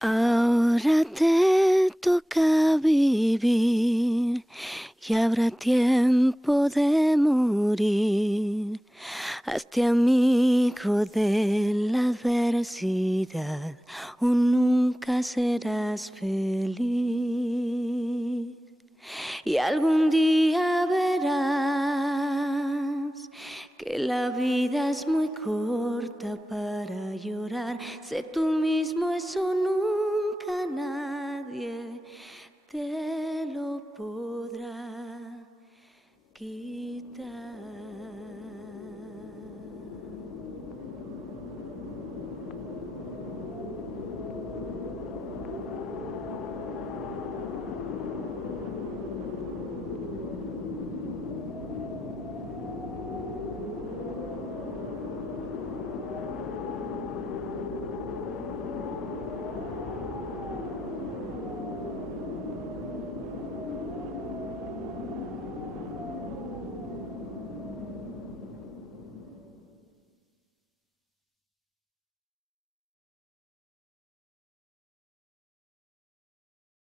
Ahora te toca vivir y habrá tiempo de morir. Hazte amigo de la adversidad o nunca serás feliz. Y algún día verás que la vida es muy corta para llorar. Sé tú mismo, eso no